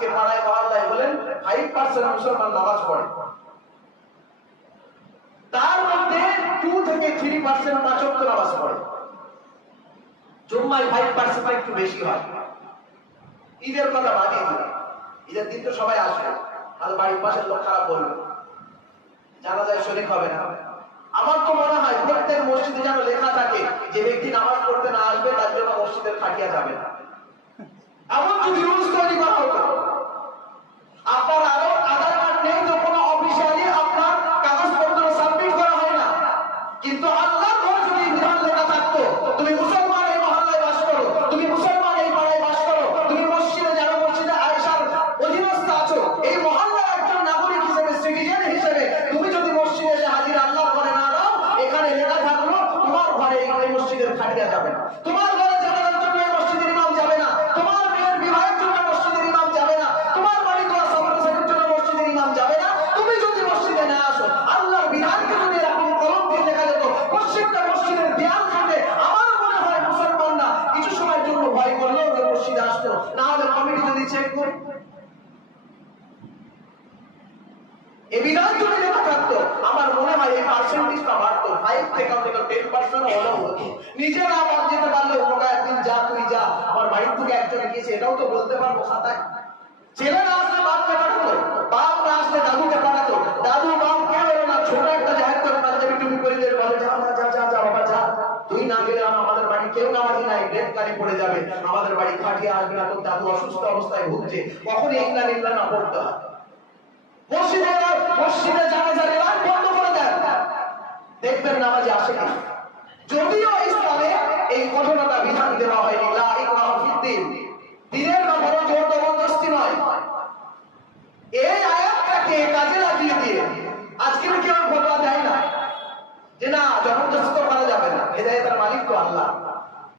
আজকে পাড়ায় মহল্লায় বলেন ফাইভ পার্সেন্ট মুসলমান নামাজ পড়ে। তার মধ্যে টু থেকে থ্রি পার্সেন্ট পাঁচক নামাজ পড়ে। জুম্মায় ফাইভ পার্সেন্ট একটু বেশি হয়। ঈদের কথা দিলাম। ঈদের দিন তো সবাই আসবে। আর বাড়ির পাশের লোক খারাপ বলবে। জানা যায় শরীর হবে না। আমার তো মনে হয় প্রত্যেক মসজিদে যেন লেখা থাকে, যে ব্যক্তি নামাজ পড়তে না আসবে, তার জন্য মসজিদের খাটিয়া যাবে না এমন যদি রুলস তৈরি করা হতো আপনার আরও আধার কার্ড নেই তো কোনো অফিসিয়ালি আপনার কাগজপত্র সাবমিট করা হয় না কিন্তু আল্লাহর ঘরে যদি বিধান লেখা থাকতো তুমি মুসলমান এই মহল্লায় বাস করো তুমি মুসলমান এই পাড়ায় বাস করো তুমি মসজিদে যারা মসজিদে আয়েশার অধীনস্থ আছো এই মহল্লার একজন নাগরিক হিসেবে সিটিজেন হিসেবে তুমি যদি মসজিদে এসে হাজির আল্লাহর ঘরে না দাও এখানে লেখা থাকল তোমার ঘরে এই মসজিদের খাটিয়া যাবে না। তোমার ঘরে জানার জন্য মসজিদের ইমাম যাবে না। তোমার মেয়ের বিবাহের জন্য মসজিদের ইমাম যাবে না। তোমার বাড়ি তোমার সমাবেশের জন্য মসজিদের ইমাম যাবে না। তুমি যদি মসজিদে না আসো, আল্লাহর বিধানকে যদি এরকম কলম দিয়ে লেখা যেত, প্রত্যেকটা মসজিদের দেয়াল থাকে আমার মনে হয় মুসলমানরা কিছু সময়ের জন্য ভয় করলেও ওই মসজিদে আসতো। না হলে কমিটি যদি চেক করে। এই বিধান যদি লেখা থাকতো আমার মনে হয় এই পার্সেন্টেজটা বাড়তো ফাইভ থেকে অন্তত টেন পার্সেন্ট হলেও হতো নিজের আবার যেতে পারলে ওটা একদিন যা তুই যা আমার বাড়ির থেকে একজন গিয়েছে এটাও তো বলতে পারব খাতায়। ছেলেরা আসলে বাপকে পাঠাতো বাপ না আসলে দাদুকে পাঠাতো দাদু বাপ কেউ এলো না? ছোট একটা জাহের করে করে যা যা, যা যা বাবা যা। তুই না গেলে আমাদের বাড়ি কেউ নাই পড়ে যাবে। আমাদের বাড়ি খাটিয়ে আসবে না তোর দাদু অসুস্থ অবস্থায় ভুগছে। কখনই ইংলা নিংলা না পড়তে হয়। মসজিদে মসজিদে জানাজার এলান বন্ধ করে দেখবেন নামাজি আসে না। যদিও দিনের ব্যাপারে জোর জবরদস্তি নয়। এই আয়াত